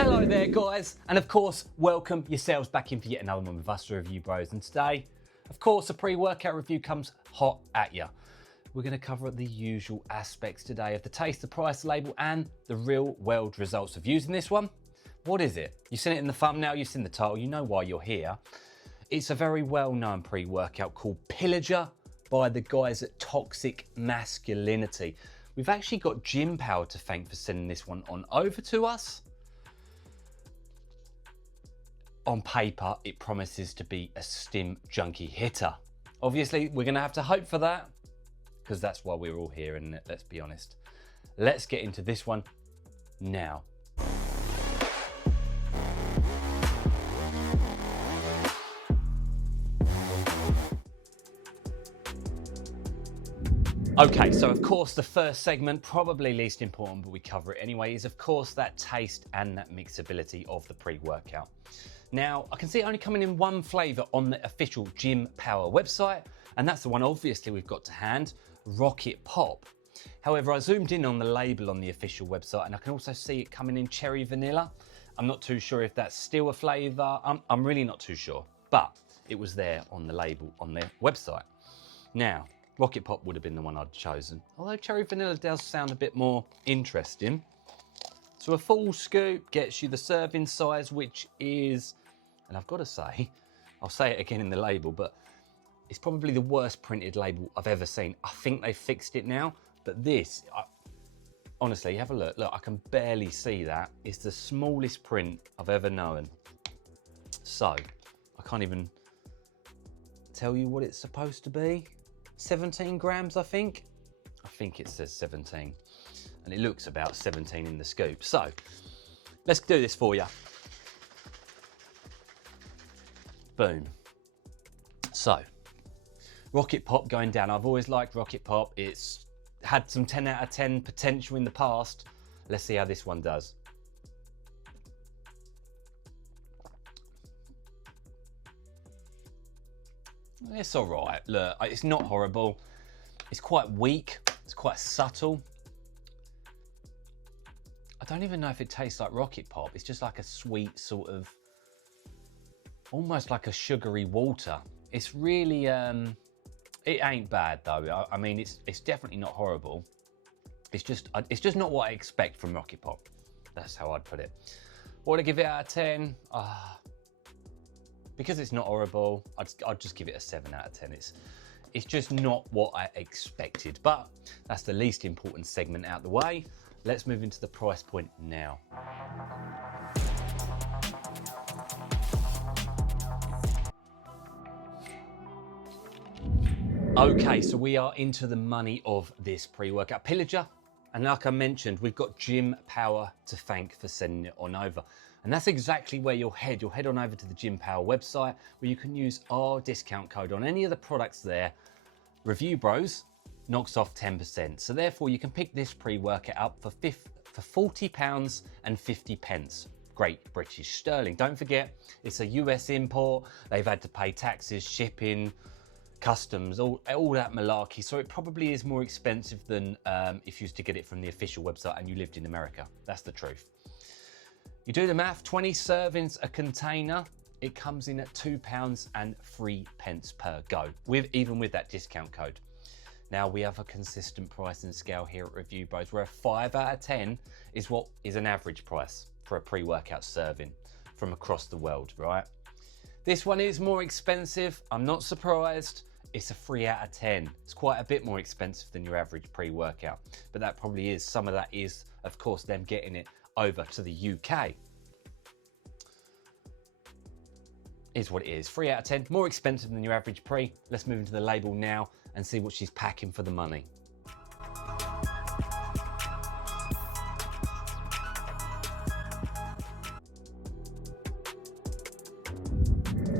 Hello there guys, and of course welcome yourselves back in for yet another one with us, the Review Bros. And today, of course, a pre-workout review comes hot at you. We're going to cover the usual aspects today of the taste, the price, the label and the real world results of using this one. What is it? You've seen it in the thumbnail, you've seen the title, you know why you're here. It's a very well-known pre-workout called Pillager by the guys at Toxic Masculinity. We've actually got Gym Power to thank for sending this one on over to us. On paper, it promises to be a Stim junkie hitter. Obviously, we're gonna have to hope for that because that's why we're all here, and let's be honest. Let's get into this one now. Okay, so of course the first segment, probably least important, but we cover it anyway, is of course that taste and that mixability of the pre-workout. Now, I can see it only coming in one flavour on the official Gym Power website, and that's the one obviously we've got to hand, Rocket Pop. However, I zoomed in on the label on the official website and I can also see it coming in cherry vanilla. I'm not too sure if that's still a flavour, I'm really not too sure, but it was there on the label on their website. Now, Rocket Pop would have been the one I'd chosen, although cherry vanilla does sound a bit more interesting. So a full scoop gets you the serving size, which is, and I've got to say, I'll say it again in the label, but it's probably the worst printed label I've ever seen. I think they fixed it now, but this, honestly, have a look. Look, I can barely see that. It's the smallest print I've ever known. So I can't even tell you what it's supposed to be. 17 grams, I think. I think it says 17. And it looks about 17 in the scoop. So let's do this for you. Boom. So Rocket Pop going down. I've always liked Rocket Pop. It's had some 10 out of 10 potential in the past. Let's see how this one does. It's all right. Look, it's not horrible. It's quite weak. It's quite subtle. I don't even know if it tastes like Rocket Pop. It's just like a sweet sort of, almost like a sugary water. It's really, it ain't bad though. I mean, it's definitely not horrible. It's just not what I expect from Rocket Pop. That's how I'd put it. What would I give it out of 10? Because it's not horrible, I'd just give it a 7 out of 10. It's just not what I expected, but that's the least important segment out the way. Let's move into the price point now. Okay, so we are into the money of this pre-workout Pillager. And like I mentioned, we've got Gym Power to thank for sending it on over. And that's exactly where you'll head. You'll head on over to the Gym Power website where you can use our discount code on any of the products there. Review Bros knocks off 10%. So therefore you can pick this pre-workout up for £40 and 50 pence. Great British sterling. Don't forget, it's a US import. They've had to pay taxes, shipping, customs, all that malarkey. So it probably is more expensive than if you used to get it from the official website and you lived in America. That's the truth. You do the math, 20 servings a container. It comes in at £2 and 3 pence per go, even with that discount code. Now we have a consistent pricing scale here at Review Bros, where a 5 out of 10 is what is an average price for a pre-workout serving from across the world, right? This one is more expensive. I'm not surprised. It's a 3 out of 10. It's quite a bit more expensive than your average pre-workout, but that probably is, some of that is, of course, them getting it over to the UK. Is what it is. 3 out of 10, more expensive than your average pre. Let's move into the label now and see what she's packing for the money.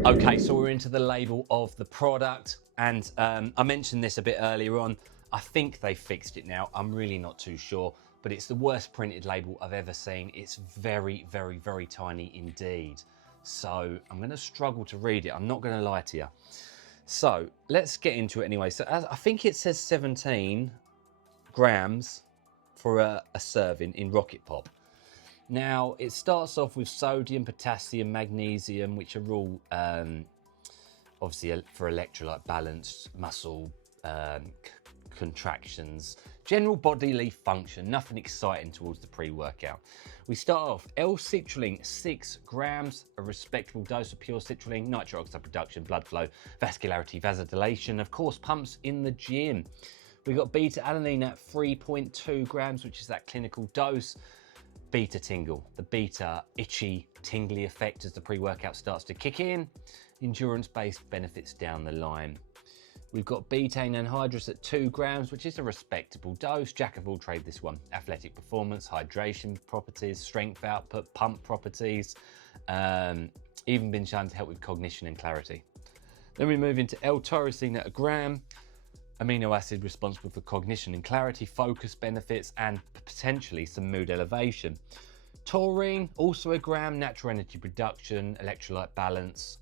Okay, so we're into the label of the product, and I mentioned this a bit earlier on. I think they fixed it now. I'm really not too sure, but it's the worst printed label I've ever seen. It's very, very, very tiny indeed. So I'm going to struggle to read it. I'm not going to lie to you. So let's get into it anyway. So I think it says 17 grams for a serving in Rocket Pop. Now, it starts off with sodium, potassium, magnesium, which are all obviously for electrolyte balance, muscle contractions, general bodily function, nothing exciting towards the pre-workout. We start off L-citrulline, 6 grams, a respectable dose of pure citrulline, nitric oxide production, blood flow, vascularity, vasodilation, of course, pumps in the gym. We've got beta-alanine at 3.2 grams, which is that clinical dose. Beta tingle, the beta itchy tingly effect as the pre-workout starts to kick in. Endurance-based benefits down the line. We've got betaine anhydrous at 2 grams, which is a respectable dose. Jack of all trade, this one. Athletic performance, hydration properties, strength output, pump properties, even been shown to help with cognition and clarity. Then we move into L-tyrosine at 1 gram, amino acid responsible for cognition and clarity, focus benefits, and potentially some mood elevation. Taurine, also 1 gram, natural energy production, electrolyte balance,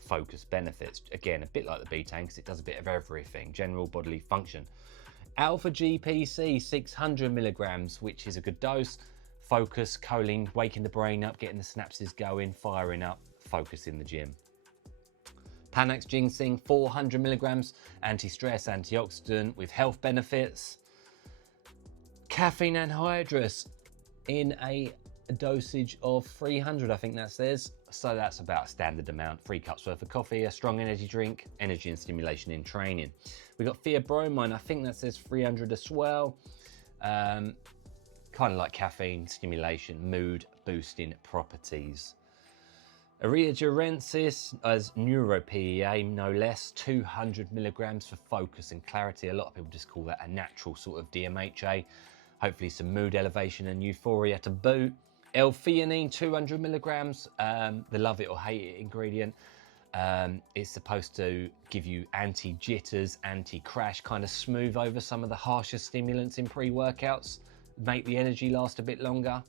focus benefits. Again, a bit like the betaine because it does a bit of everything, general bodily function. Alpha GPC, 600 milligrams, which is a good dose. Focus, choline, waking the brain up, getting the synapses going, firing up, focus in the gym. Panax ginseng, 400 milligrams, anti-stress, antioxidant with health benefits. Caffeine anhydrous in a dosage of 300, I think that says. So that's about a standard amount, 3 cups worth of coffee, a strong energy drink, energy and stimulation in training. We've got theobromine, I think that says 300 as well. Kind of like caffeine, stimulation, mood boosting properties. Areagerensis as neuro-PEA, no less, 200 milligrams for focus and clarity. A lot of people just call that a natural sort of DMHA. Hopefully some mood elevation and euphoria to boot. L-theanine, 200 milligrams, the love it or hate it ingredient. It's supposed to give you anti-jitters, anti-crash, kind of smooth over some of the harsher stimulants in pre-workouts, make the energy last a bit longer.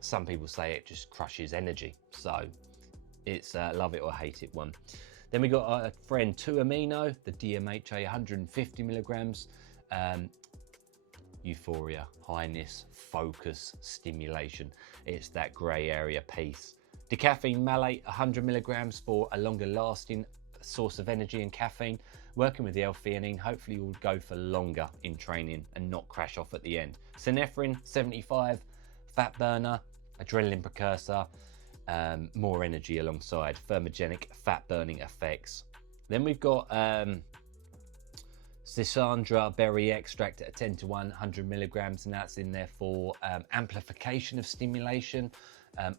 Some people say it just crushes energy, so it's love it or hate it one. Then we got our friend 2-amino, the DMHA, 150 milligrams. Euphoria, highness, focus, stimulation. It's that grey area piece. Decaffeine malate, 100 milligrams for a longer lasting source of energy and caffeine. Working with the L-theanine, hopefully you'll go for longer in training and not crash off at the end. Synephrine, 75, fat burner, adrenaline precursor, more energy alongside, thermogenic fat burning effects. Then we've got Schisandra berry extract at 10 to 100 milligrams, and that's in there for amplification of stimulation,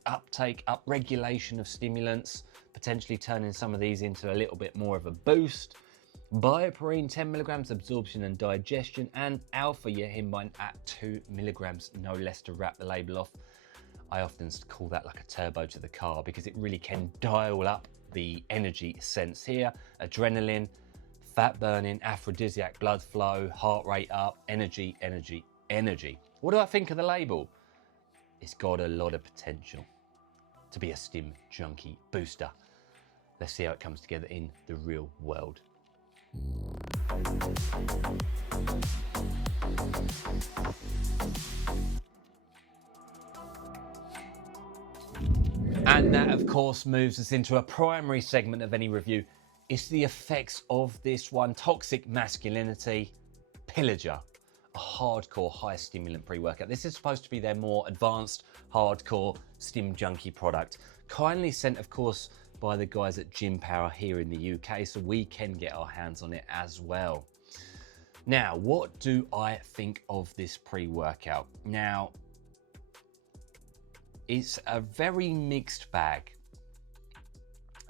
uptake, upregulation of stimulants, potentially turning some of these into a little bit more of a boost. Bioperine, 10 milligrams, absorption and digestion, and alpha yohimbine at 2 milligrams, no less, to wrap the label off. I often call that like a turbo to the car because it really can dial up the energy sense here. Adrenaline, fat burning, aphrodisiac, blood flow, heart rate up, energy, energy, energy. What do I think of the label? It's got a lot of potential to be a stim junkie booster. Let's see how it comes together in the real world. And that, of course, moves us into a primary segment of any review. It's the effects of this one, toxic masculinity, Pillager, a hardcore high stimulant pre-workout. This is supposed to be their more advanced, hardcore stim junkie product. Kindly sent, of course, by the guys at Gym Power here in the UK, so we can get our hands on it as well. Now, what do I think of this pre-workout? Now, it's a very mixed bag.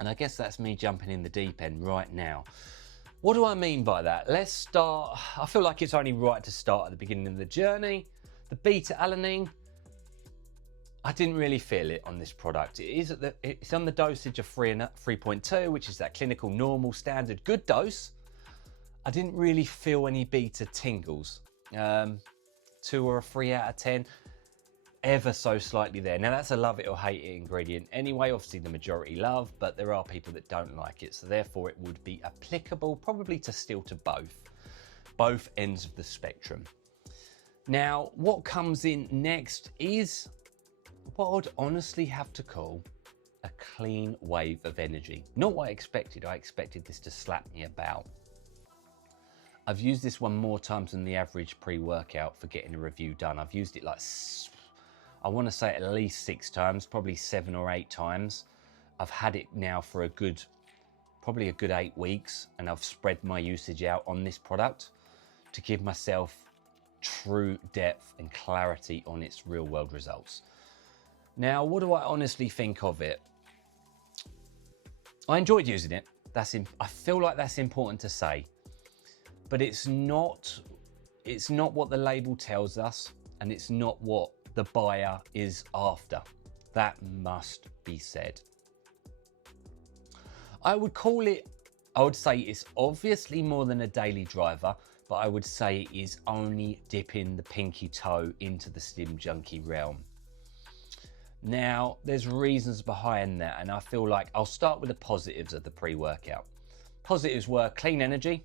And I guess that's me jumping in the deep end right now. What do I mean by that? Let's start. I feel like it's only right to start at the beginning of the journey. The beta-alanine, I didn't really feel it on this product. It's on the dosage of 3.2, which is that clinical, normal, standard, good dose. I didn't really feel any beta tingles. 2 or a 3 out of 10. Ever so slightly there. Now that's a love it or hate it ingredient anyway. Obviously the majority love, but there are people that don't like it, so therefore it would be applicable probably to both ends of the spectrum. Now what comes in next is what I'd honestly have to call a clean wave of energy. Not what I expected. I expected this to slap me about. I've used this one more times than the average pre-workout for getting a review done. I've used it like, I want to say at least 6 times, probably 7 or 8 times. I've had it now for probably a good 8 weeks, and I've spread my usage out on this product to give myself true depth and clarity on its real world results. Now, what do I honestly think of it? I enjoyed using it. I feel like that's important to say, but it's not what the label tells us, and it's not what the buyer is after. That must be said. I would say it's obviously more than a daily driver, but I would say it is only dipping the pinky toe into the Stim junkie realm. Now, there's reasons behind that, and I feel like I'll start with the positives of the pre-workout. Positives were clean energy,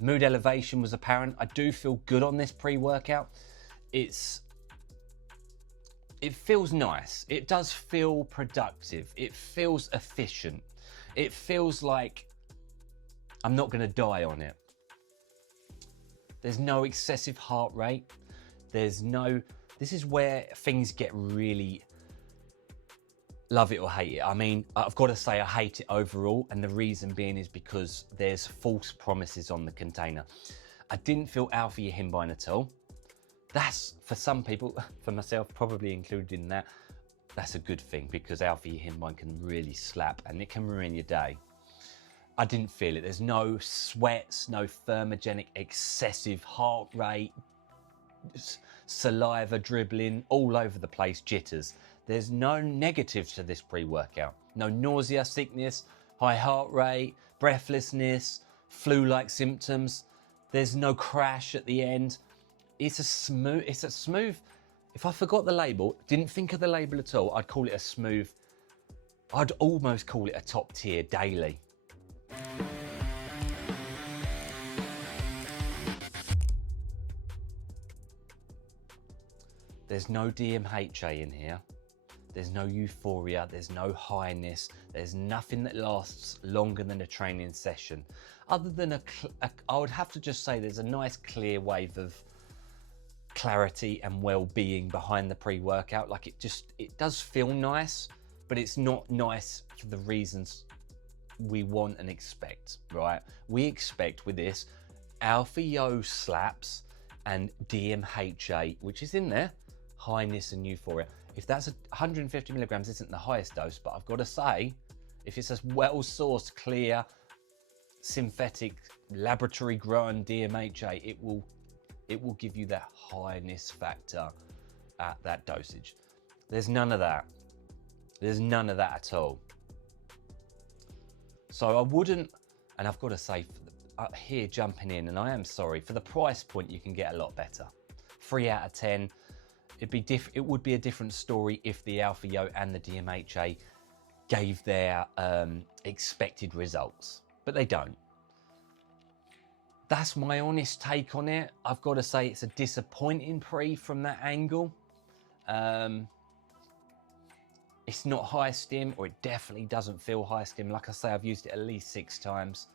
mood elevation was apparent. I do feel good on this pre-workout. It feels nice. It does feel productive. It feels efficient. It feels like I'm not going to die on it. There's no excessive heart rate. This is where things get really love it or hate it. I mean, I've got to say I hate it overall, and the reason being is because there's false promises on the container. I didn't feel alpha-yohimbine at all. That's, for some people, for myself probably included in that, that's a good thing, because alpha-yohimbine can really slap and it can ruin your day. I didn't feel it. There's no sweats, no thermogenic excessive heart rate, saliva dribbling all over the place, jitters. There's no negatives to this pre-workout. No nausea, sickness, high heart rate, breathlessness, flu-like symptoms. There's no crash at the end. It's a smooth, if I forgot the label, didn't think of the label at all, I'd call it a smooth, I'd almost call it a top tier daily. There's no DMHA in here. There's no euphoria. There's no highness. There's nothing that lasts longer than a training session. Other than I would have to just say there's a nice clear wave of clarity and well-being behind the pre-workout. Like it does feel nice, but it's not nice for the reasons we want and expect, right? We expect with this alpha-yo slaps and DMHA, which is in there, highness and euphoria. If that's 150 milligrams isn't the highest dose, but I've got to say, if it's a well-sourced, clear, synthetic, laboratory-grown DMHA, it will give you that highness factor at that dosage. There's none of that. There's none of that at all. So I wouldn't, and I've got to say, here jumping in, and I am sorry, for the price point you can get a lot better. 3 out of 10. It would be a different story if the alpha-yo and the DMHA gave their expected results, but they don't. That's my honest take on it. I've got to say it's a disappointing pre from that angle. It's not high stim, or it definitely doesn't feel high stim. Like I say, I've used it at least 6 times.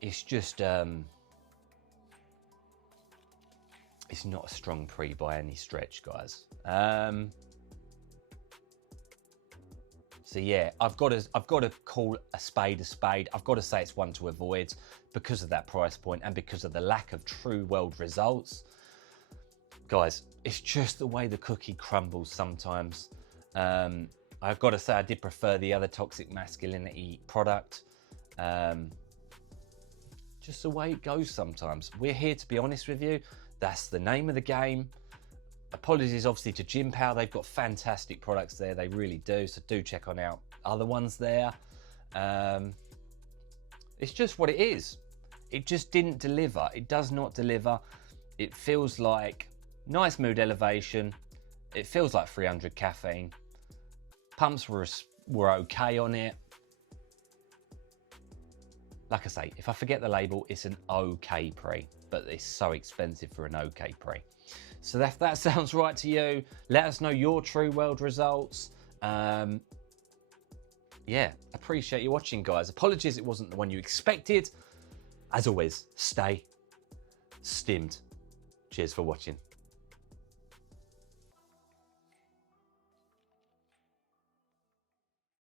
It's just, it's not a strong pre by any stretch, guys. So yeah, I've got to call a spade a spade. I've got to say it's one to avoid because of that price point and because of the lack of true world results. Guys, it's just the way the cookie crumbles sometimes. I've got to say I did prefer the other toxic masculinity product. Just the way it goes sometimes. We're here to be honest with you. That's the name of the game. Apologies obviously to Gym Power. They've got fantastic products there. They really do. So do check on out other ones there. It's just what it is. It just didn't deliver. It does not deliver. It feels like nice mood elevation. It feels like 300 caffeine. Pumps were okay on it. Like I say, if I forget the label, it's an okay pre. but it's so expensive for an OK pre. So if that sounds right to you, let us know your True World results. Yeah, appreciate you watching, guys. Apologies it wasn't the one you expected. As always, stay stimmed. Cheers for watching.